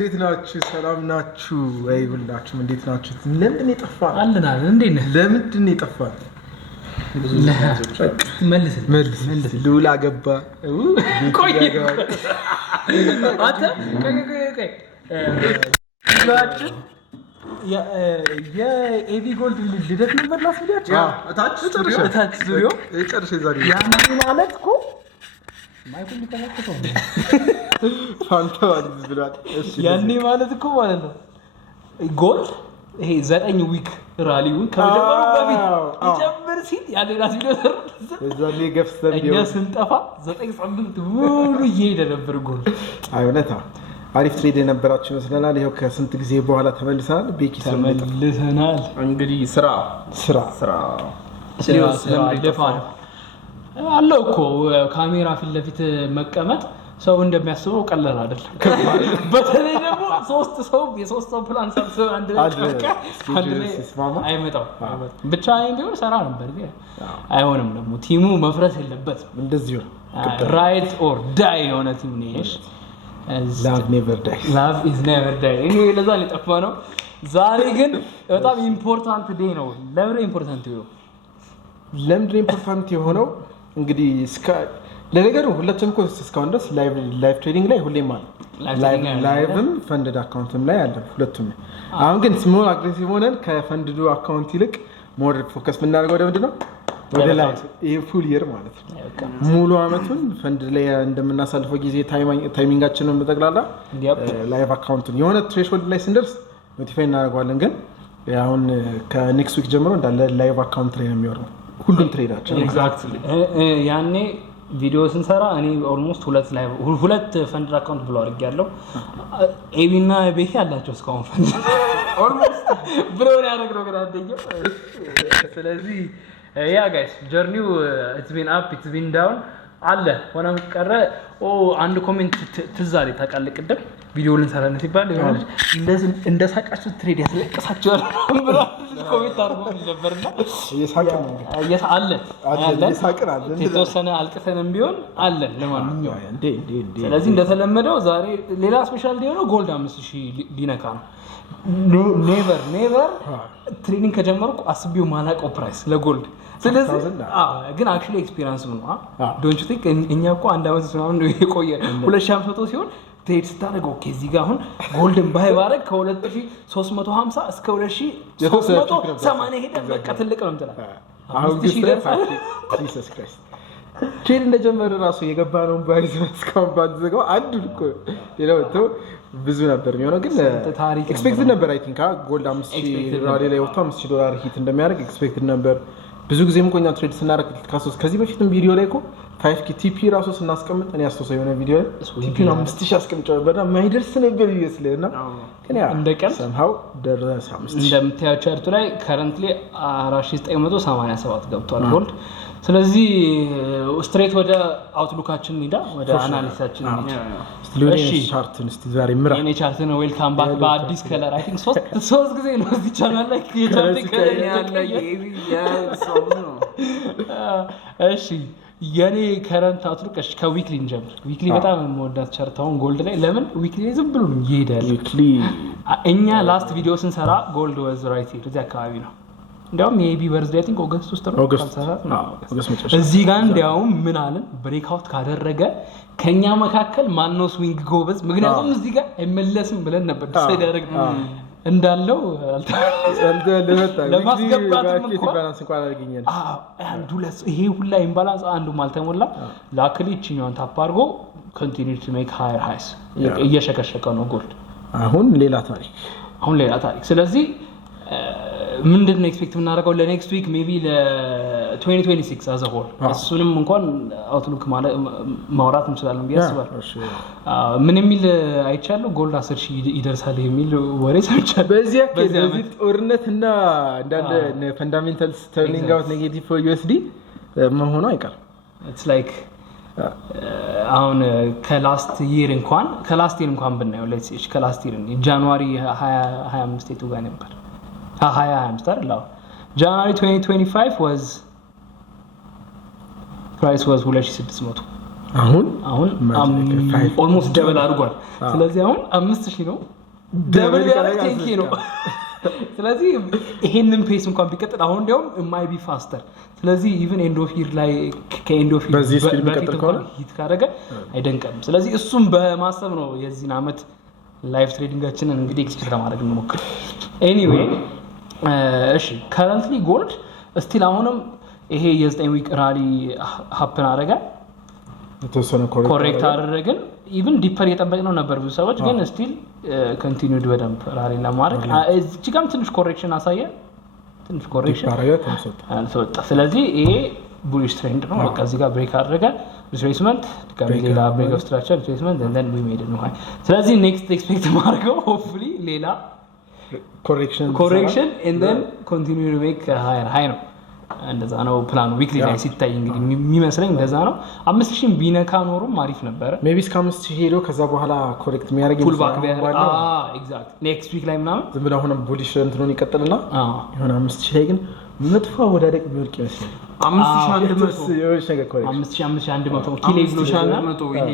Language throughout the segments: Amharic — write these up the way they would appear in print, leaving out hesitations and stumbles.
እንዴት ናችሁ? ሰላም ናችሁ ወይ? ሁላችሁም እንዴት ናችሁ? ለምን የጠፋን አለናል እንዴ? ለምንድን ነው የጠፋን? መልስ ሉላ ገባ ቆይ አታ የኤቪ ጎልድ ልደት ነበር ላስብላችሁ። እታች ዙሪያው የጨርሼ ዛሬ ያኔ ማለት እኮ ማይኩል ሊከፈተው ፋንታዋል ብሏል። እሺ ያኔ ማለት እኮ ማለት ነው ጎልድ ይሄ 9 ዊክ ራሊውን ከመጀመሩ በፊት ይጀምር ሲል ያኔ ራስ ቪዲዮ እዛኔ ገፍተን እኛ ስንጠፋ 9 ሳምንት ሙሉ እየሄደ ነበር ጎልድ። አይነታ አሪፍ ትሬድ የነበራችሁ ይመስለናል። ይሄው ከስንት ጊዜ በኋላ ተመልሰናል። ቤኪ ተመልሰናል። እንግዲህ ስራ አለው እኮ ካሜራ ፊት ለፊት መቀመጥ ሰው እንደሚያስበው ቀላል አይደለም። በተለይ ደግሞ የሶስት ሰው ፕላን ሰብስበ አንድ ላይ አይመጣው ብቻ ቢሆን ሰራ ነበር ግን አይሆንም። ደግሞ ቲሙ መፍረስ የለበትም። እንደዚህ ነው ራይት ኦር ዳይ የሆነ ቲም ነው። Love never dies. Love is never die. እኔ ለዛ ሊጠፋ ነው። ዛሬ ግን በጣም ኢምፖርታንት ዴይ ነው። ለምን ኢምፖርታንት ነው? ለምን ኢምፖርታንት የሆነው እንግዲህ ለነገሩ ሁላችንም እኮ እስካሁን ድረስ ላይቭ ትሬዲንግ ላይ ሁሌም አለ። ላይቭም ፈንድድ አካውንትም ላይ አለ ሁለቱም። አሁን ግን ስሞል አግሬሲቭ ሆነን ከፈንድዱ አካውንት ይልቅ ሞር ፎከስ የምናደርገው ወደ ምንድን ነው? ወደ ላይ ይሄ ፉል ይር ማለት ነው። ሙሉ አመቱን ፈንድ ላይ እንደምናሳልፈው ጊዜ ታይሚንጋችንን በጠቅላላ ላይቭ አካውንቱን የሆነ ትሬሽሆልድ ላይ ስንደርስ ኖቲፋይ እናደርገዋለን። ግን አሁን ከኔክስት ዊክ ጀምሮ እንዳለ ላይቭ አካውንት ላይ ነው የሚወርደው ሁሉም ትሬዳችን። ኤግዛክትሊ ያኔ ቪዲዮ ስንሰራ እኔ ኦልሞስት ሁለት ፈንድ አካውንት ብሎ አድርጌያለሁ። ኤቢና ቤኪ አላቸው እስካሁን ፈንድ ኦልሞስት ብሎ ያደረግነው ግን አደኘው። ስለዚህ ያ ጋይስ ጀርኒው ኢትስ ቢን አፕ ኢትስ ቢን ዳውን አለ ሆነም ቀረ። አንድ ኮሜንት ትዝ አለኝ ታውቃለህ፣ ቅድም ቪዲዮ ልንሰራለን ሲባል ይሆናል እንደሳቃችሁ ትሬድ ያስለቀሳችኋል ብሎ ኮሜንት አድርጎ ነበርና እየሳቅን የተወሰነ አልቅሰንም ቢሆን አለ ለማንኛውም። ስለዚህ እንደተለመደው ዛሬ ሌላ ስፔሻል ዴይ ነው። ጎልድ 5000 ሊነካ ነው። ኔቨር ትሬኒንግ ከጀመርኩ አስቢው ማላቀው ፕራይስ ለጎልድ። ስለዚህ ግን አክቹሊ ኤክስፒሪየንስ ነው። ዶንት ዩ ቲንክ እኛ እኮ አንድ አመት ምናምን የቆየ 2500 ሲሆን ትሬድ ስታደርገው እዚህ ጋር አሁን ጎልድን ባይ ባረግ ከ2350 እስከ 2380 ሄደ። በቃ ትልቅ ነው እንትና አሁን ጂሰስ ክራይስት ትሬድ እንደጀመረ ራሱ የገባ ነው ባይዝ እስካሁን ባንዘጋው አንዱ እኮ ሌላው ብዙ ነበር የሚሆነው። ግን ኤክስፔክትድ ነበር። አይ ቲንክ ጎልድ 5000 ራሊ ላይ ወጥቶ $5 ሂት እንደሚያደርግ ኤክስፔክትድ ነበር። ብዙ ጊዜም እኮ እኛ ትሬድ ስናደርግ ከዚህ በፊትም ቪዲዮ ላይ እኮ 5k ቲፒ ራሱ ስናስቀምጥ እኔ ያስተውሰው የሆነ ቪዲዮ ላይ ቲፒ ነው 5000 አስቀምጫው በጣም ማይደርስ ነበር ይመስልና ግን ያ እንደቀን somehow ደረሰ 5000። እንደምታዩት ቻርቱ ላይ ከረንትሊ 4987 ገብቷል ጎልድ። ስለዚህ ስትሬት ወደ አውትሉካችን ሄዳ ወደ አናሊሲሳችን ሄዳ እሺ ቻርቱን እስቲ ዛሬ ምራ የኔ ቻርት ነው። ዌልካም ባክ በአዲስ ከለር አይ ቲንክ ሶስት ጊዜ ነው እዚህ ቻናል ላይ የቻርት ከለር ያለ ነው። እሺ የኔ ከረንት አውትሉክ ከዊክሊ እንጀምር። ዊክሊ በጣም የምወዳት ቻርታውን ጎልድ ላይ ለምን ዊክሊ ዝም ብሎ ነው ይሄዳል። ዊክሊ እኛ ላስት ቪዲዮ ስንሰራ ጎልድ ወዝ ራይት ሄድ እዚህ አካባቢ ነው። እንዲያውም የኤቢ በርዝዴይ አይ ቲንክ ኦገስት ውስጥ ነው እዚህ ጋር እንዲያውም ምን አለን ብሬክአውት ካደረገ ከኛ መካከል ማነው ስዊንግ ጎበዝ፣ ምክንያቱም እዚህ ጋር አይመለስም ብለን ነበር ዲሳይድ ያደረግነው። እንዳለው ለማስገባት ይሄ ሁላ ኢምባላንስ አንዱም አልተሞላ። ላክሊ እችኛውን ታፕ አድርጎ ኮንቲኒው ቱ ሜክ ሃየር ሃይስ እየሸከሸከ ነው ጎልድ። አሁን ሌላ ታሪክ ስለዚህ ምንድነው ኤክስፔክት የምናደርገው ለኔክስት ዊክ ሜቢ ለ2026 as a whole እሱንም እንኳን አውትሉክ ማውራት እንችላለን ብዬ አስባለሁ። ምን የሚል አይቻለሁ ጎልድ 10000 ይደርሳል የሚል ወሬ ሰምቻለሁ። በዚህ ጦርነትና እንዳለ ፈንዳሜንታልስ ተርኒንግ አውት ኔጌቲቭ ፎር USD መሆኑ አይቀርም። ኢትስ ላይክ አሁን ከላስት ይር እንኳን ብናየው ሌትስ ሲ ከላስት ይር ጃንዋሪ 2025 የቱ ጋር ነበር 2025 አይደል? January 2025 price was 2600 አሁን ኦልሞስት ደብል አድርጓል። ስለዚህ አሁን 5000 ነው ደብል ያደርግ 10k ነው። ስለዚህ ይሄንን ፔስ እንኳን ቢቀጥል አሁን እንዲያውም የማይቢ ፋስተር። ስለዚህ ኢቭን ኤንዶፊር ላይ ከኤንዶፊር በፊት እንኳን ሂት ካደረገ አይደንቀም። ስለዚህ እሱም በማሰብ ነው የዚህን አመት ላይቭ ትሬዲንጋችንን እንግዲህ ኤክስፔክት ለማድረግ እንሞክር። ኤኒዌይ እሺ ከረንትሊ ጎልድ ስቲል አሁንም ይሄ የ9 ዊክ ራሊ ሀፕን አደረገ የተወሰነ ኮሬክት አደረግን። ኢቭን ዲፐር እየጠበቅነው ነበር ብዙ ሰዎች ግን ስቲል ኮንቲኒውድ በደንብ ራሊ ለማድረግ እዚህ ጋርም ትንሽ ኮሬክሽን አሳየ። ትንሽ ኮሬክሽን አልተወጣ። ስለዚህ ይሄ ቡሊሽ ትሬንድ ነው። በቃ እዚህ ጋር ብሬክ አደረገ ሪትሬስመንት ድጋሚ ሌላ ብሬክ ኦፍ ስትራክቸር ሪትሬስመንት and then we made it high። ስለዚህ ኔክስት ኤክስፔክት ማድረገው ሆፕፉሊ ሌላ ኮሬክሽን and then continue to make higher ነው። እንደዛ ነው ፕላኑ። ዊክሊ ላይ ሲታይ እንግዲህ የሚመስለኝ እንደዛ ነው። 5000 ቢነካ ኖሩም አሪፍ ነበር። ሜቢ እስከ 5000 ሄዶ ከዛ በኋላ ኮሬክት የሚያደርግ ፑል ባክ ኤግዛክት ኔክስት ዊክ ላይ ምናምን ዝም ብሎ አሁንም ቡሊሽ እንትኑን ይቀጥልና የሆነ 5000 ላይ ግን መጥፎ ወዳደቅ ቢወርቅ ይመስላል። 5100 ኪሎ ብሎሻና ይሄ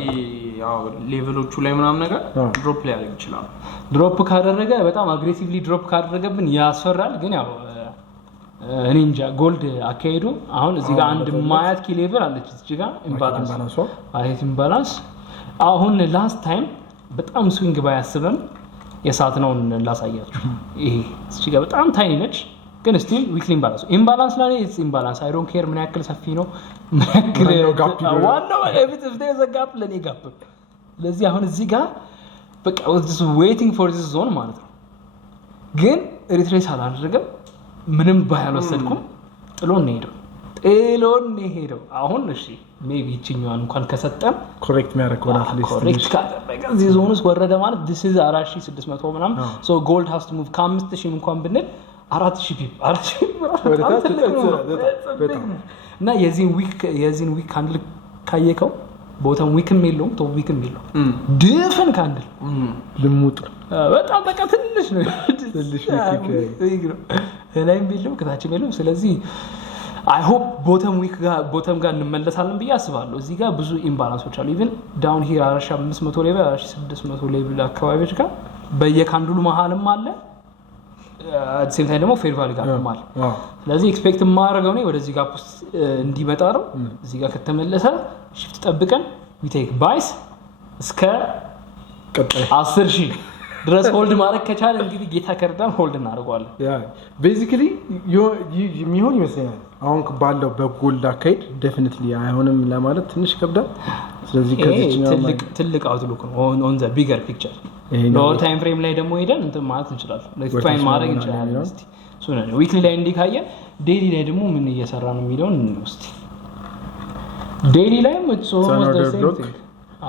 ያው ሌቨሎቹ ላይ ምናምን ነገር ድሮፕ ላይ ያደርግ ይችላል። ድሮፕ ካደረገ በጣም አግሬሲቭሊ ድሮፕ ካደረገብን ያስፈራል። ግን ያው እኔ እንጃ ጎልድ አካሄዱ አሁን እዚህ ጋር አንድ ማያት ኪ ሌቨል አለች እዚህ ጋር ኢምባላንስ አሁን ላስት ታይም በጣም ስዊንግ ባያስብም የሳት ነው ላሳያችሁ። ይሄ እዚህ ጋር በጣም ታይኒ ነች ግን ስቲል ዊክሊ ኢምባላንስ ላይ ኢትስ ኢምባላንስ አይ ዶንት ኬር ምን ያክል ሰፊ ነው ምን ያክል ዋናው ኤቭሪቲንግ ኢዝ አ ጋፕ ለኔ ጋፕ። ስለዚህ አሁን እዚህ ጋር በቃ just waiting for this zone ማለት ነው። ግን ሪትሬስ አላደረገም ምንም ባያልወሰድኩም ጥሎን ሄደው አሁን እሺ ሜቢ እቺኛዋን እንኳን ከሰጠን ኮሬክት የሚያደርግ ወደ አትሊስት ኮሬክት ካደረገ እዚህ ዞን ውስጥ ወረደ ማለት this is 4600 ምናምን so gold has to move ከ5000 እንኳን ብንል 4000 ፒፕ እና የዚህን ዊክ ካንድል ካየከው ቦታም ዊክም የለውም ቶፕ ዊክም የለውም ድፍን ካንድል ልሙጥ በጣም በቃ ትንሽ ነው ላይም ቢለው ከታችም የለውም። ስለዚህ አይ ሆፕ ቦተም ጋር እንመለሳለን ብዬ አስባለሁ። እዚህ ጋር ብዙ ኢምባላንሶች አሉ። ኢቭን ዳውን ሂር 4500 ሌቭል 4600 ሌቭል አካባቢዎች ጋር በየካንድሉ መሀልም አለ at the same time ደግሞ ፌር ቫሊ ጋር ማለት ስለዚህ ኤክስፔክት ማድረገው ነው ወደዚህ ጋር ፖስት እንዲመጣ ነው። እዚህ ጋር ከተመለሰ shift ጠብቀን we take buys እስከ 10000 ድረስ ሆልድ ማድረግ ከቻለ እንግዲህ ጌታ ከርዳን ሆልድ እናደርጋለን። ያ ቤዚክሊ የሚሆን ይመስለኛል። አሁን ባለው በጎልድ አካሄድ ዴፊኒትሊ አይሆንም ለማለት ትንሽ ከብዳል። ስለዚህ ከዚህኛው ትልቅ አውትሉክ ነው on the bigger picture ሎወር ታይም ፍሬም ላይ ደግሞ ሄደን እንትን ማለት እንችላለን ዲፋይን ማድረግ እንችላለን። እስቲ ሱና ነው ዊክሊ ላይ እንዲካየ ዴይሊ ላይ ደግሞ ምን እየሰራ ነው የሚለውን እስቲ ዴይሊ ላይ it's almost the same thing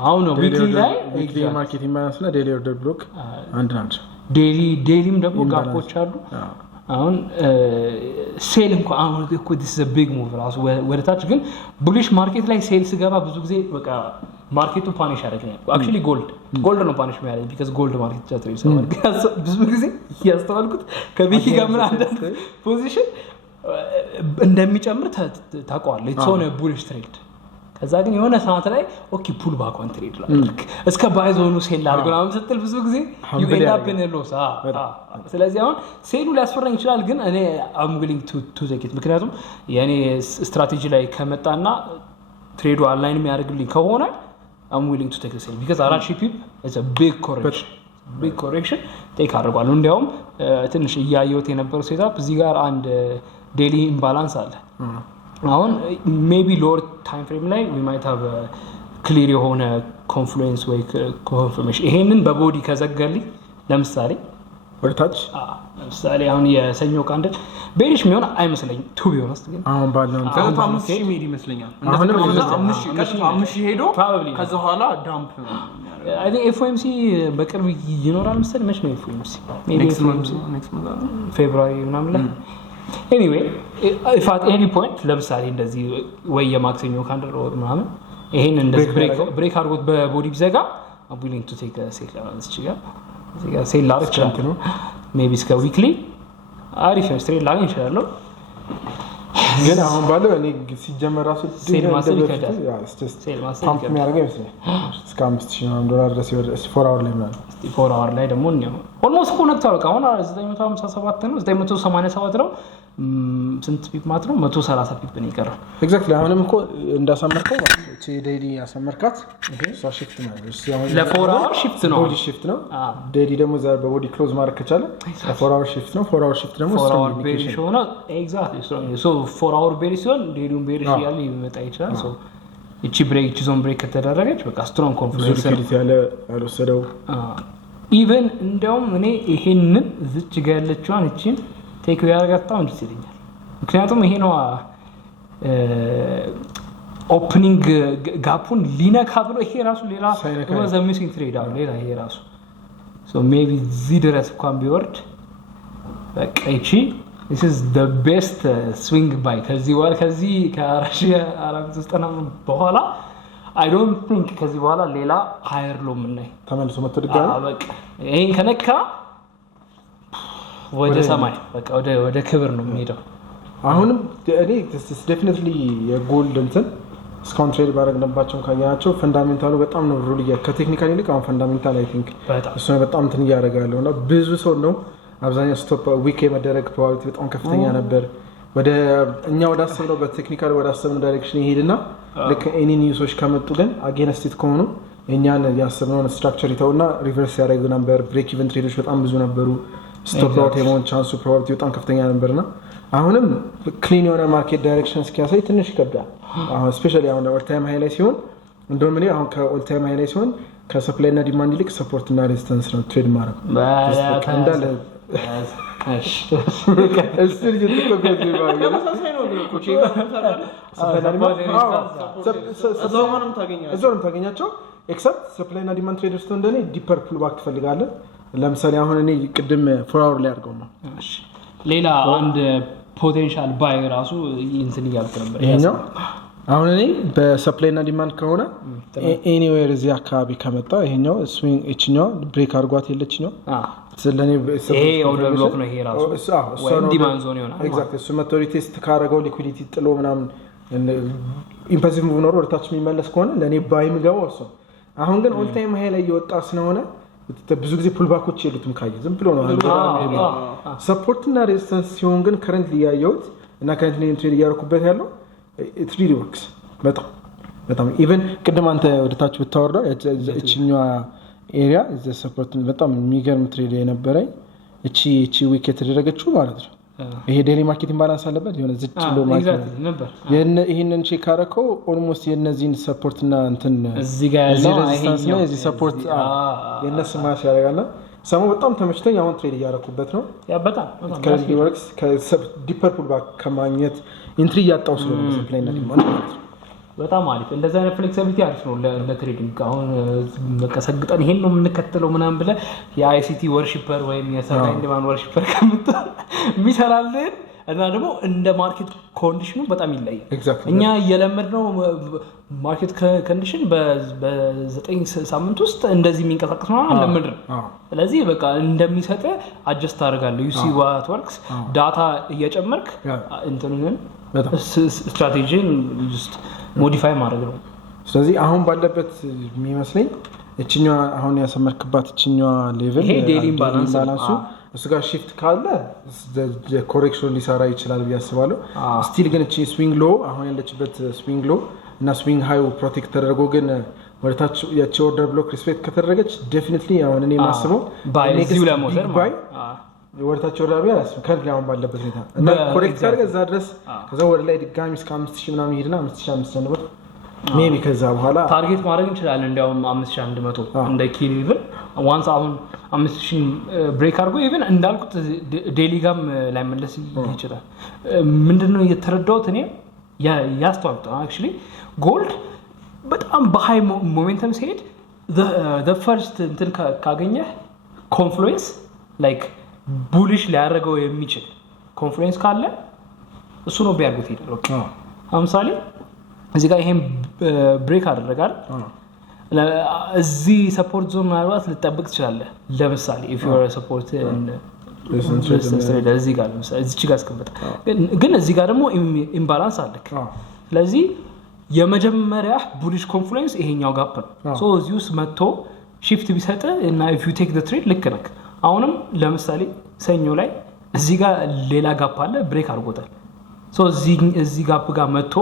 አሁን ነው ዊክሊ ላይ ዊክሊ ማርኬቲንግ ባላንስ እና ዴይሊ ኦርደር ብሎክ አንድ ናቸው። ዴይሊም ደግሞ ጋፖች አሉ። አሁን ሴል እንኳን አሁን እኮ this is a big move ራሱ ወደታች ግን ቡሊሽ ማርኬት ላይ ሴል ስገባ ብዙ ጊዜ በቃ ማርኬቱ ፓኒሽ ያደርጋል። actually gold ነው ፓኒሽ የሚያደርገው because gold ማርኬት ቻትሪ ሰማል ብዙ ጊዜ ያስተዋልኩት ከቢኪ ጋር ምን አንዳንድ ፖዚሽን እንደሚጨምር ታውቀዋለህ። it's on a bullish trade ከዛ ግን የሆነ ሰዓት ላይ ኦኬ ፑል ባክ ዋን ትሬድ ላድርግ እስከ ባይዞኑ ሴል ላድርግ ምናምን ስትል ብዙ ጊዜ you end up in a loss ስለዚህ አሁን ሴሉ ሊያስፈራኝ ይችላል ግን እኔ I'm willing to take it ምክንያቱም የኔ ስትራቴጂ ላይ ከመጣና ትሬዱ አላይን የሚያደርግልኝ ከሆነ I'm willing to take the sale because 4000 ፒፕ it's a big correction take አድርጓል። እንዲያውም ትንሽ እያየሁት የነበረው ሴታፕ እዚህ ጋር አንድ ዴይሊ ኢምባላንስ አለ። አሁን ሜቢ ሎወር ታይም ፍሬም ላይ we might have a clear የሆነ ኮንፍሉዌንስ ወይ ኮንፈርሜሽን ይሄንን በቦዲ ከዘጋልኝ ለምሳሌ ወርታች ለምሳሌ አሁን የሰኞ ካንድል ቤሪሽ የሚሆን አይመስለኝም ቱ ቢሆንስ ግን አሁን ባለው እንትን 5000 ሜዲ ይመስለኛል። አሁን 5000 ሄዶ ከዛ በኋላ ዳምፕ I think FOMC በቅርብ ይኖራል መሰለኝ። መች ነው FOMC? next month ፌብሩዋሪ ምናምን ላይ anyway if at any point ለምሳሌ እንደዚህ ወይ የማክሰኞ ካንድል ሮድ ምናምን ይሄን እንደዚህ ብሬክ አድርጎት በቦዲ ቢዘጋ I'm willing to take a sale balance እዚህ ጋር ሴል ላርክ ቻንት ነው ሜቢ እስከ ዊክሊ አሪፍ ነው ስትሬት ላገኝ ይችላል። ግን አሁን ባለው እኔ ሲጀመር ራሱ ሴል ማሰል ይከዳል ፓምፕ የሚያደርገው ይመስለኛል እስከ $5,000 ድረስ ይወርድ 4 አወር ላይ ማለት 4 አወር ላይ ደግሞ ነው ኦልሞስት ኮኔክት አልካ አሁን 957 ነው 987 ነው ስንት ፒፕ ማለት ነው 130 ፒፕ ነው ይቀራል ኤግዛክትሊ አሁንም እኮ እንዳሰመርከው እቺ ዴይሊ ያሰመርካት እሷ ሽፍት ማለት ነው ለ4 አወር ሽፍት ነው ቦዲ ሽፍት ነው ዴይሊ ደግሞ ዛ በቦዲ ክሎዝ ማድረግ ከቻለ ለ4 አወር ሽፍት ነው 4 አወር ሽፍት ደግሞ ስትሮንግ ቤሪ ሆነ ኤግዛክትሊ ስትሮንግ ሶ 4 አወር ቤሪ ሲሆን ዴይሊውን ቤሪ ያለ ይመጣ ይችላል ሶ እቺ ብሬክ እቺ ዞን ብሬክ ከተደረገች በቃ ስትሮንግ ኮንፍሉዌንስ ያለ አልወሰደው ኢቨን እንደውም እኔ ይሄንን ዝጭ ጋር ያለችዋን እቺን ቴክ ያረጋጣው እንዴ ይለኛል ምክንያቱም ይሄ ነው ኦፕኒንግ ጋፑን ሊነካ ብሎ ይሄ ራሱ ሌላ ወዘ ሚሲንግ ትሬድ አለ ሌላ ይሄ ራሱ ሶ ሜቢ ዚ ድረስ እንኳን ቢወርድ በቃ እቺ this is the best swing buy ከዚህ በኋላ ከዚህ ከ490 በኋላ I don't think ከዚህ በኋላ ሌላ ሃየር ሎ ምን ላይ ተመልሶ መጥቶ ድጋሚ በቃ ይሄን ከነካ ወደ ሰማይ በቃ ወደ ክብር ነው የሚሄደው አሁንም እኔ definitely የጎልድ እንትን ስካውን ትሬድ ባረግነባቸው ካያቸው ፈንዳሜንታሉ በጣም ነው ሩል ከቴክኒካሊ ልክ አሁን ፈንዳሜንታል አይ ቲንክ እሱ በጣም እንትን ያረጋለውና ብዙ ሰው ነው አብዛኛው ስቶፕ ዊክ የመደረግ ፕሮባቢሊቲ በጣም ከፍተኛ ነበር ወደ እኛ ወደ አሰብነው በቴክኒካል ወደ አሰብነው ዳይሬክሽን ይሄድና ልክ ኤኒ ኒውሶች ከመጡ ግን አጌንስት ከሆኑ እኛን ያሰብነውን ስትራክቸር ይተውና ሪቨርስ ያደርጉ ነበር ብሬክ ኢቨን ትሬዶች በጣም ብዙ ነበሩ ስቶፕ ሎት የመሆን ቻንሱ ፕሮባቢሊቲ በጣም ከፍተኛ ነበርና አሁንም ክሊን የሆነ ማርኬት ዳይሬክሽን እስኪያሳይ ትንሽ ይከብዳል አሁን ስፔሻሊ አሁን ኦል ታይም ሃይ ላይ ሲሆን እንደውም እኔ አሁን ከኦል ታይም ሃይ ላይ ሲሆን ከሰፕላይ እና ዲማንድ ይልቅ ሰፖርት እና ሬዚስታንስ ነው ትሬድ ማድረግ እንዳለ እሺ እዛውንም ታገኛቸው ኤክሰፕት ሰፕላይ እና ዲማንድ ትሬደርስ ነው እንደኔ ዲፐር ፑል ባክ ትፈልጋለህ ለምሳሌ አሁን እኔ ቅድም 4 አወር ላይ አድርገው ነው እሺ ሌላ አንድ ፖቴንሻል ባይ ራሱ እንትን እያልኩ ነበር ይሄኛው አሁን እኔ በሰፕላይ እና ዲማንድ ከሆነ ኤኒዌር እዚህ አካባቢ ከመጣ ይሄኛው ስዊንግ እቺኛው ብሬክ አድርጓት የለችኛው ስለኔ ይሄ ኦርደር ብሎክ ነው ይሄ ራሱ ወይ ዲማንድ ዞን ይሆናል ኤግዛክትሊ እሱ መቶ ሪቴስት ካረጋው ሊኩዊዲቲ ጥሎ ምናምን ኢምፐልሲቭ ሙቭ ኖር ወደ ታች የሚመለስ ከሆነ ለኔ ባይ የሚገባው እሱ አሁን ግን ኦል ታይም ሃይ ላይ እየወጣ ስለሆነ ብዙ ጊዜ ፑልባኮች የሉትም ካየ ዝም ብሎ ነው ሰፖርት እና ሬዚስታንስ ሲሆን ግን ከረንትሊ ያየሁት እና ከረንትሊ ትሬድ እያደረኩበት ያለው it really works በጣም ኢቨን ቅድም አንተ ወደ ታች ብታወርደው እቺኛዋ ኤሪያ ዘ ሰፖርት በጣም የሚገርም ትሬድ የነበረኝ እቺ ዊክ የተደረገችው ማለት ነው ይሄ ዴሊ ማርኬት ኢምባላንስ አለበት የሆነ ዝጭ ብሎ ማለት ነበር ይሄንን ቼክ አረከው ኦልሞስት የነዚህን ሰፖርት እና እንትን እዚህ ጋር ያለው ይሄኛው እዚህ ሰፖርት የነሱ ማሽ ያደርጋልና ሰሙ በጣም ተመችቶኝ አሁን ትሬድ እያደረኩበት ነው ያ በጣም ከዚህ ወርክስ ከዲፐር ፑል ባክ ከማግኘት ኢንትሪ ያጣው ስለሆነ ሰፕላይ እና ዲማንድ በጣም አሪፍ እንደዛ አይነት ፍሌክሲቢሊቲ አሪፍ ነው ለትሬዲንግ አሁን መቀሰግጠን ይሄን ነው የምንከተለው ምናምን ብለ የአይሲቲ ወርሺፐር ወይም የሰፕላይ እና ዲማንድ ወርሺፐር ከምት የሚሰራልን እና ደግሞ እንደ ማርኬት ኮንዲሽኑ በጣም ይለያል እኛ እየለመድነው ማርኬት ኮንዲሽን በ9 ሳምንት ውስጥ እንደዚህ የሚንቀሳቀስ ነው እንደምንድር ስለዚህ በቃ እንደሚሰጠ አጀስት አደርጋለሁ ዩ ሲ ዋት ወርክስ ዳታ እየጨመርክ እንትኑን ስትራቴጂን ጀስት ሞዲፋይ ማድረግ ነው ስለዚህ አሁን ባለበት የሚመስለኝ እቺኛዋ አሁን ያሰመርክባት እቺኛዋ ሌቭል ይሄ ዴሊ ኢምባላንሱ እሱ ጋር ሺፍት ካለ ኮሬክሽን ሊሰራ ይችላል ብያስባለሁ ስቲል ግን እቺ ስዊንግ ሎ አሁን ያለችበት ስዊንግ ሎ እና ስዊንግ ሃይ ፕሮቴክት ተደርጎ ግን ወደታች ያቺ ኦርደር ብሎክ ሪስፔክት ከተደረገች ዴፊኒትሊ አሁን እኔ ማስበው ባይዚው ለሞተር ወደታች ኦርደር ቢያስ ከርሊ አሁን ባለበት ሁኔታ እና ኮሬክት አድርገ እዛ ድረስ ከዛ ወደ ላይ ድጋሚ እስከ 5000 ምናምን ይሄድና 5500 ብር ሜቢ ከዛ በኋላ ታርጌት ማድረግ እንችላለን እንዲያውም 5100 እንደ ኪ ሌቭል ዋንስ አሁን 5000 ብሬክ አድርጎ ኢቭን እንዳልኩት ዴሊ ጋም ላይ መለስ ይችላል ምንድነው እየተረዳሁት እኔ ያስተዋልኩት አክቹሊ ጎልድ በጣም በሃይ ሞሜንተም ሲሄድ the first እንትን ካገኘ ኮንፍሉዌንስ ላይክ ቡሊሽ ሊያደርገው የሚችል ኮንፍሉዌንስ ካለ እሱ ነው ቢያርጉት ይላል ኦኬ አምሳሌ እዚህ ጋር ይሄን ብሬክ አደረጋል እዚህ ሰፖርት ዞን ምናልባት ልጠብቅ ትችላለህ ለምሳሌ if you are a support እዚህ ጋር እዚች ጋር አስቀምጣ ግን እዚህ ጋር ደግሞ ኢምባላንስ አለክ ስለዚህ የመጀመሪያ ቡሊሽ ኮንፍሉዌንስ ይሄኛው ጋፕ ነው ሶ እዚህ ውስጥ መጥቶ shift ቢሰጥ እና if you take the trade ልክ ነክ አሁንም ለምሳሌ ሰኞ ላይ እዚህ ጋር ሌላ ጋፕ አለ ብሬክ አድርጎታል ሶ እዚህ ጋፕ ጋር መጥቶ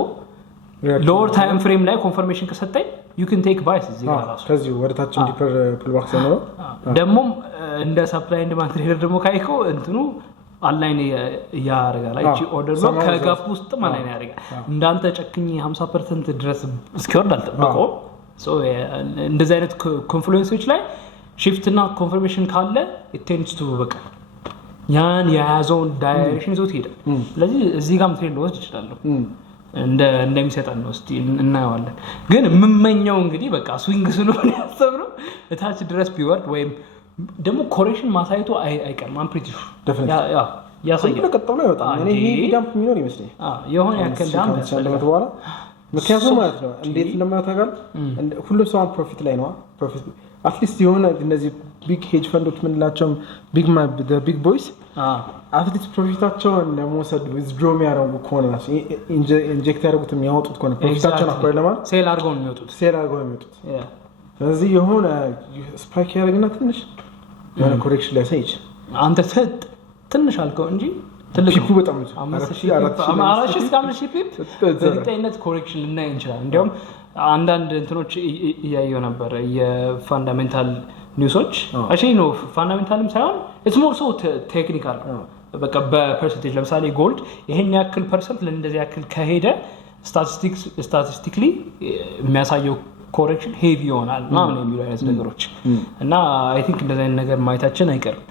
lower time frame ላይ ኮንፈርሜሽን ከሰጠኝ you can take buys እዚህ ጋር ራሱ ከዚህ ወደታችን ዲፐር ፑልባክ ነው ደግሞ እንደ ሰፕላይ ኤንድ ዲማንድ ትሬደር ደግሞ ካይከው እንትኑ አላይን ያረጋል አይቺ ኦርደር ነው ከጋፕ ውስጥ ማለት ነው ያረጋል እንዳንተ ጨክኝ 50% ድረስ እስኪወርድ አልጠበቀው ሶ እንደዚህ አይነት ኮንፍሉዌንሶች ላይ shift እና ኮንፈርሜሽን ካለ it tends to በቃ ያን የያዘውን ዳይሬክሽን ይዞት ይሄዳል ስለዚህ እዚህ ጋርም ትሬድ ወስድ ይችላል እንደሚሰጣን ነው እስቲ እናየዋለን ግን ምመኛው እንግዲህ በቃ ስዊንግ ስለሆነ ያሰብነው እታች ድረስ ቢወርድ ወይም ደግሞ ኮሬክሽን ማሳየቱ አይቀርም አም ፕሪቲ ያ ያሳያል ለቀጣው ነው ይወጣል እኔ ይሄ ዳምፕ የሚኖር ይመስለኝ የሆነ ያከል ዳምፕ ያለበት በኋላ ምክንያቱም ማለት ነው እንዴት እንደማታጋል ሁሉም ሰው ፕሮፊት ላይ ነው ፕሮፊት አትሊስት የሆነ እነዚህ ቢግ ሄጅ ፈንዶች ምንላቸው ቢግ ቦይስ አትሊስት ፕሮፊታቸውን ለመውሰድ ዊዝድሮ የሚያደርጉ ከሆነ ኢንጀክት ያደርጉት የሚያወጡት ከሆነ ፕሮፊታቸውን አኳይ ለማለት ሴል አድርገው ነው የሚወጡት ስለዚህ የሆነ ስፓይክ ያደርግና ትንሽ የሆነ ኮሬክሽን ሊያሳይ ይችላል አንተ ትንሽ አልከው እንጂ ፒፑ በጣም ነው 5000 እስከ 5000 ፒፕ በእርግጠኝነት ኮሬክሽን ልናይ እንችላለን እንዲያውም አንዳንድ እንትኖች እያየው ነበር የፋንዳሜንታል ኒውሶች አሺ ነው ፋንዳሜንታልም ሳይሆን ኢትስ ሞር ሶ ቴክኒካል በቃ በፐርሰንቴጅ ለምሳሌ ጎልድ ይሄን ያክል ፐርሰንት ለእንደዚህ ያክል ከሄደ ስታቲስቲክሊ የሚያሳየው ኮሬክሽን ሄቪ ይሆናል ማለት የሚሉ አይነት ነገሮች እና አይ ቲንክ እንደዛ አይነት ነገር ማየታችን አይቀርም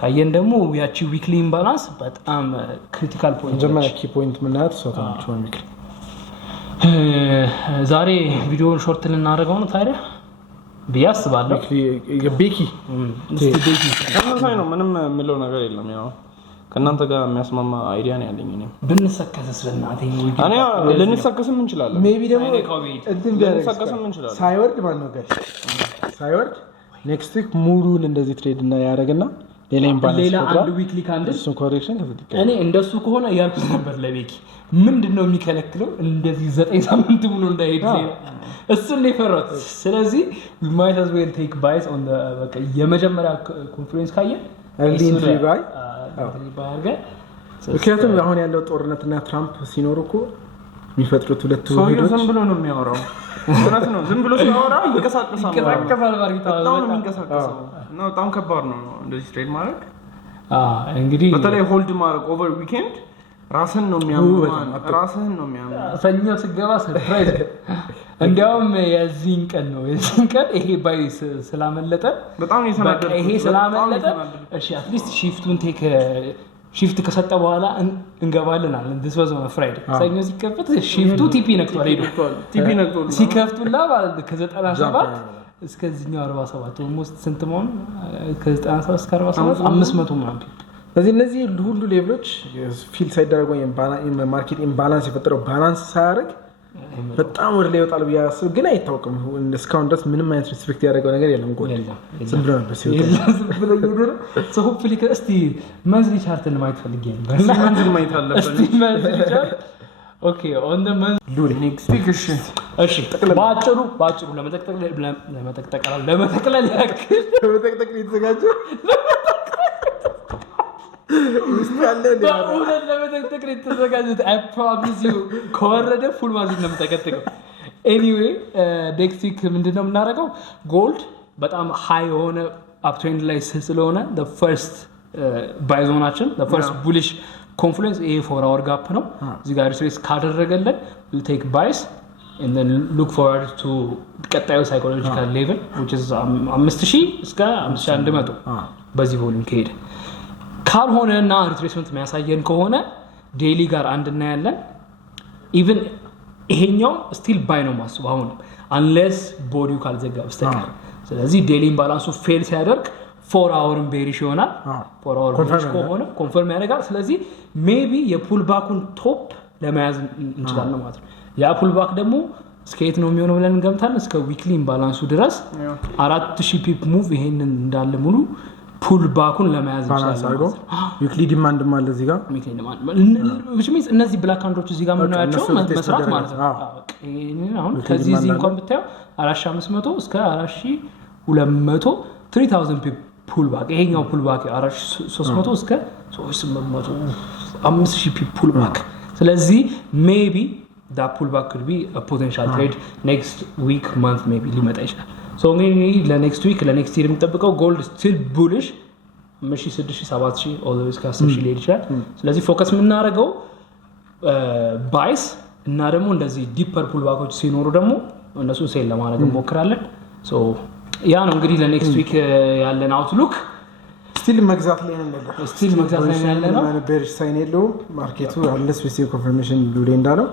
ካየን ደግሞ ያቺ ዊክሊ ኢምባላንስ በጣም ክሪቲካል ፖይንት ጀመረ ኪ ፖይንት ምናት ሶታንቹ ዊክሊ ዛሬ ቪዲዮውን ሾርት ልናደርገው ነው ታዲያ ቢያስባለሁ የቤኪ ከመሳይ ነው ምንም ምለው ነገር የለም ያው ከናንተ ጋር የሚያስማማ አይዲያ ነው ያለኝ እኔ ብንሰከሰስ ለናቴ እኔ ልንሰከስም እንችላለን ሜቢ ደግሞ እንትን ልንሰከስም እንችላለን ሳይወርድ ማለት ነው ጋር ሳይወርድ ኔክስት ዊክ ሙሉን እንደዚህ ትሬድ እና ያረጋግና ሌላ ኢምባላንስ አንድ ዊክሊ ካንድል እሱ ኮሬክሽን ከፍትከ እኔ እንደሱ ከሆነ ያልኩት ነበር ለቤኪ ምንድነው የሚከለክለው እንደዚህ 9 ሳምንት ብሎ እንዳይሄድ እሱ ነው ፈራት ስለዚህ we might as well take buys on the በቃ የመጀመሪያ ኮንፈረንስ ካየ early entry buy ባርገ ምክንያቱም አሁን ያለው ጦርነትና ትራምፕ ሲኖሩ እኮ የሚፈጥሩት ሁለት ቪዲዮዎች ዝም ብሎ ነው የሚያወራው እውነት ነው ዝም ብሎ ሲያወራ ይንቀሳቀሳል በጣም ነው የሚንቀሳቀሰው ነው በጣም ከባድ ነው እንደዚህ ትሬድ ማድረግ እንግዲህ በተለይ ሆልድ ማድረግ ኦቨር ዊኬንድ ራስን ነው የሚያምነው ሰኞ ስገባ ሰርፕራይዝ እንዲያውም የዚህን ቀን ይሄ ባይ ስላመለጠ በጣም ይሰናደል ይሄ ስላመለጠ እሺ አትሊስት ሺፍቱን ቴክ ሺፍት ከሰጠ በኋላ እንገባለናል this was on Friday ሰኞ ሲከፈት ሺፍቱ ቲፒ ነክቷል ሄዶ ቲፒ ነክቷል ሲከፍቱላ ማለት ከ97 እስከዚህኛው 47 ኦልሞስት ስንት መሆን ከ97 እስከ 47 500 ምናምን ስለዚህ እነዚህ ሁሉ ሌቭሎች ፊል ሳይደረጉ ማርኬት ኢምባላንስ የፈጠረው ባላንስ ሳያደርግ በጣም ወደ ላይ ይወጣል ቢያስብ ግን አይታወቅም እስካሁን ድረስ ምንም አይነት ሪስፔክት ያደረገው ነገር የለም ጎል ዝም ብሎ ነበር ሲወጣ ሰው ሆፕሊ እስቲ መንዝሊ ቻርትን ማየት ፈልጌ ነበር መንዝሊ ማየት አለበት መንዝሊ ቻርት ኦኬ ኦን ዘ መንዝሊ ኔክስት ዊክ እሺ ባጭሩ ለመጠቅለል ያክል የተዘጋጀ በእውነት ለመጠቅጠቅ የተዘጋጁት I promise you ከወረደ ፉል ማርጂን ነው የምጠቀጥቀው anyway next week ምንድነው የምናደርገው ጎልድ በጣም ሃይ የሆነ አፕትሬንድ ላይ ስለሆነ the first buy zoneአችን the first bullish confluence ይሄ 4 hour gap ነው እዚህ ጋር ሪትሬስ ካደረገልን we'll take buys and then look forward to ቀጣዩ psychological level which is 5000 እስከ 5100 በዚህ ቮሊዩም ከሄደ ካልሆነና ሪትሬስመንት የሚያሳየን ከሆነ ዴይሊ ጋር አንድ እና ያለን ኢቭን ይሄኛው ስቲል ባይ ነው ማስቡ አሁን unless ቦዲው ካልዘጋ በስተቀር ስለዚህ ዴይሊ ኢምባላንሱ ፌል ሲያደርግ 4 hour ቤሪሽ ይሆናል 4 hour ቤሪሽ ከሆነ ኮንፈርም ያደርጋል ስለዚህ ሜቢ የፑል ባኩን ቶፕ ለመያዝ እንችላለን ማለት ነው ያ ፑል ባክ ደግሞ ስኬት ነው የሚሆነው ብለን እንገምታለን እስከ ዊክሊ ኢምባላንሱ ድረስ 4000 ፒፕ ሙቭ ይሄንን እንዳለ ሙሉ ፑል ባኩን ለመያዝ ይችላል ዊክሊ ዲማንድ ማለት እዚህ ጋር ዊክሊ ዲማንድ which means እነዚህ ብላክ ሃንዶች እዚህ ጋር ምናያቸው መስራት ማለት ነው አሁን ከዚህ እንኳን ብታዩ 4500 እስከ 4200 3000 ፑል ባክ ይሄኛው ፑል ባክ 4300 እስከ 3800 5000 ፑል ባክ ስለዚህ maybe that pullback could be a potential trade next week month maybe ሊመጣ ይችላል so maybe ለnext week ለnext year የሚጠብቀው gold still bullish 6000 7000 always ከ10000 ሊሄድ ይችላል ስለዚህ ፎከስ የምናደርገው ባይስ እና ደግሞ እንደዚህ ዲፐር pullbackoች ሲኖሩ ደግሞ እነሱ ሴል ለማድረግ እንሞክራለን so ያ ነው እንግዲህ ለnext week ያለን outlook ስቲል መግዛት ላይ ነው በሪሽ ሳይን የለው ማርኬቱ አለ ስፔሲፊክ ኮንፈርሜሽን ዱሌ እንዳለው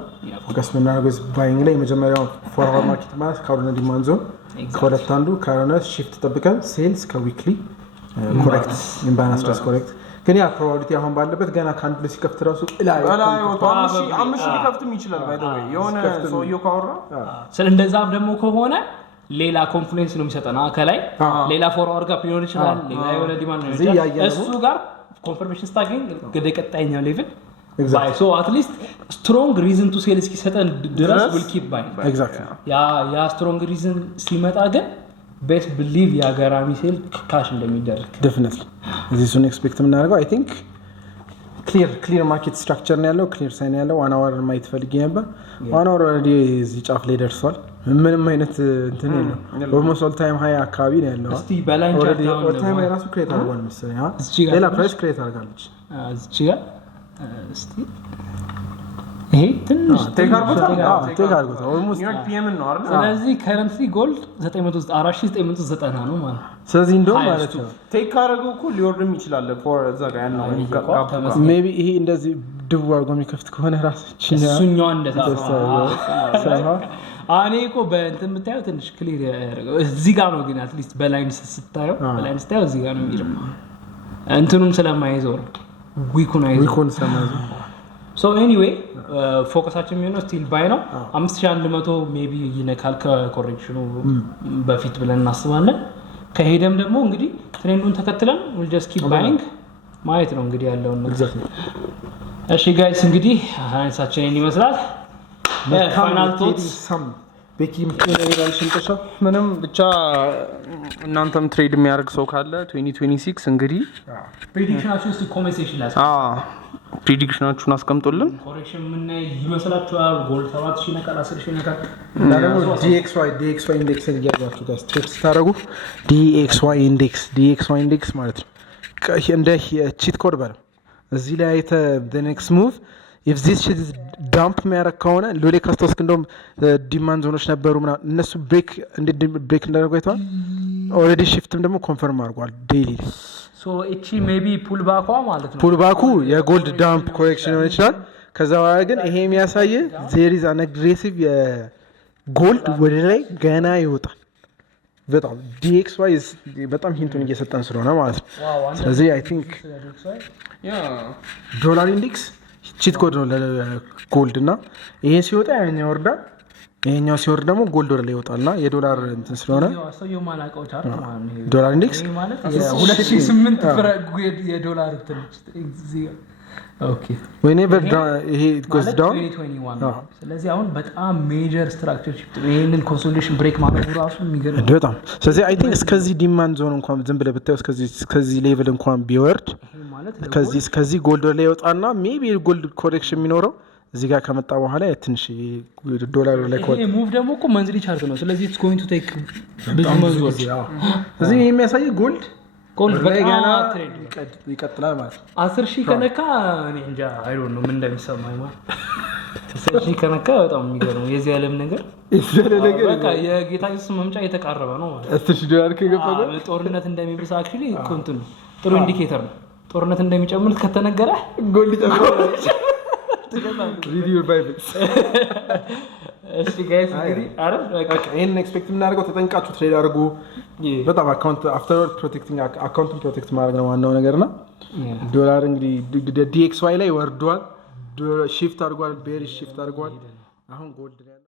ፎከስ ምናደርገው ባይንግ ላይ መጀመሪያው ፎርዋርድ ማርኬት ማለት ካሮና ዲማንድ ዞን ከሁለት አንዱ ካሮና ሺፍት ጠብቀን ሴልስ ከዊክሊ ኮሬክት ኢምባላንስ ድረስ ኮሬክት ግን ያ ፕሮባቢሊቲ አሁን ባለበት ገና ካንዱ ላይ ሲከፍት ራሱ ላይ አምስት ሊከፍትም ይችላል ባይ ዘ ወይ የሆነ ሰውየው ካወራ ስለዚህ ደግሞ ከሆነ ሌላ ኮንፍሉዌንስ ነው የሚሰጠና ከላይ ሌላ ፎርዋርድ ጋር ሊሆን ይችላል ሌላ የሆነ ዲማንድ ነው ይችላል እሱ ጋር ኮንፈርሜሽን ስታገኝ ገደ ቀጣይኛው ሌቭል ባይ ሶ አት ሊስት ስትሮንግ ሪዝን ቱ ሴል እስኪሰጠን ድረስ ዊል ኪፕ ባይ ኤግዛክትሊ ያ ስትሮንግ ሪዝን ሲመጣ ግን ቤስት ቢሊቭ ያ ጋራሚ ሴል ካሽ እንደሚደረግ ዴፊኒትሊ this one expect የምናደርገው I think clear market structure ነው ያለው clear sign ያለው 1 hour ማይት ፈልጊ ነበር 1 hour already እዚህ ጫፍ ላይ ደርሷል ምንም አይነት እንትን የለም almost all time high አካባቢ ነው ያለው እስቲ በላይን ቻርት ነው all time high ራሱ ክሬት አድርጓል መሰለኝ ሌላ ፕራይስ ክሬት አድርጋለች እዚህ ጋር እስቲ ይሄ ትንሽ ቴክ አድርጎታል almost ኒውዮርክ ፒኤም ነው አይደል ስለዚህ currently gold 4990 ነው ማለት ስለዚህ እንደው ማለት ነው ቴክ አድርገው እኮ ሊወርድም ይችላል ፎር እዛ ጋር ያለው ሜቢ ይሄ እንደዚህ ድቡ አድርጎ የሚከፍት ከሆነ ራሳችን እሱኛው እንደታሰበ አኔ እኮ በእንትን የምታየው ትንሽ ክሊር ያደርገው እዚህ ጋር ነው ግን አትሊስት በላይን ስታየው እዚህ ጋር ነው የሚለው እንትኑም ስለማይዘው ዊኩን ስለማይዘው so anyway ፎከሳችን የሚሆነው ስቲል ባይ ነው 5100 ሜቢ ይነካል ከኮሬክሽኑ በፊት ብለን እናስባለን ከሄደም ደግሞ እንግዲህ ትሬንዱን ተከትለን we'll just keep buying ማየት ነው እንግዲህ ያለው ነገር እሺ ጋይስ እንግዲህ አንሳችን ይመስላል ፋይናል ቶትስ ቤኪ ምትረዳልሽንተሻ ምንም ብቻ እናንተም ትሬድ የሚያደርግ ሰው ካለ 2026 እንግዲህ ፕሬዲክሽናችሁ እስቲ ኮሜንት ሴክሽን ላይ ፕሬዲክሽናችሁን አስቀምጡልን ኮሬክሽን ምን ይመስላችኋል ጎልድ 7000 ነካል 10000 ነካል ደግሞ DXY ኢንዴክስ እያያችሁ ጋር ስትሬት ታረጉ DXY ኢንዴክስ ማለት ነው እንደ ቺት ኮድ ባለ እዚህ ላይ አይተ the next move if this shit is dump የሚያደርግ ከሆነ ሎሌ ካስታውስክ እንደውም ዲማንድ ዞኖች ነበሩ ምናምን እነሱ ብሬክ እንዳደረጉ አይተዋል ኦልሬዲ ሺፍትም ደግሞ ኮንፈርም አድርጓል ዴይሊ ሶ እቺ ሜቢ ፑል ባኳ ማለት ነው ፑል ባኩ የጎልድ ዳምፕ ኮሬክሽን ሆነ ይችላል ከዛ በኋላ ግን ይሄ የሚያሳየ there is an aggressive የጎልድ ወደ ላይ ገና ይወጣል በጣም DXY በጣም ሂንቱን እየሰጠን ስለሆነ ማለት ነው ስለዚህ I think ዶላር ኢንዴክስ ቺት ኮድ ነው ለጎልድ እና ይሄ ሲወጣ ያኛው ይወርዳል ይሄኛው ሲወርድ ደግሞ ጎልድ ወደ ላይ ይወጣልና የዶላር እንትን ስለሆነ ሰውየው ማላቀው ቻርት ማለት ነው ዶላር ኢንዴክስ ማለት 2008 የዶላር እንትን እዚህ ኦኬ whenever ይሄ goes down 2021 ስለዚህ አሁን በጣም ሜጀር ስትራክቸር ሺፍት ይሄንን ኮንሶሊዴሽን ብሬክ ማድረጉ ራሱ የሚገርም በጣም ስለዚህ I think እስከዚህ ዲማንድ ዞን እንኳን ዝም ብለህ ብታየው እስከዚህ ሌቭል እንኳን ቢወርድ ከዚህ ጎልድ ላይ ይወጣና ሜቢ ጎልድ ኮሬክሽን የሚኖረው እዚህ ጋር ከመጣ በኋላ ትንሽ ዶላር ላይ ኮት ይሄ ሙቭ ደግሞ እኮ መንዝሊ ቻርት ነው ስለዚህ it's going to take ብዙ መንዝሎች ስለዚህ የሚያሳየው ጎልድ በቃና ትሬድ ይቀጥላል ማለት ነው 10000 ከነካ እኔ እንጃ አይ ዶንት ኖ ምን እንደሚሰማኝ ማለት 10000 ከነካ በጣም የሚገርም የዚህ ዓለም ነገር በቃ የጌታ ኢየሱስ መምጫ እየተቃረበ ነው ማለት $10,000 ከገባ ጦርነት እንደሚብስ አክቹሊ ኮንቲኒ ጥሩ ኢንዲኬተር ነው ጦርነት እንደሚጨምር ከተነገረ ጎልድ ይጨምራል ቪዲዮ ባይብል እሺ ጋይስ እንግዲህ አረፍ በቃ ይሄን ኤክስፔክት እናደርገው ተጠንቃችሁ ትሬድ አድርጉ በጣም አካውንት አፍተር ኦል ፕሮቴክቲንግ አካውንቱን ፕሮቴክት ማድረግ ነው ዋናው ነገርና ዶላር እንግዲህ DXY ላይ ወርዷል ሺፍት አድርጓል ቤሪሽ ሺፍት አድርጓል አሁን ጎልድ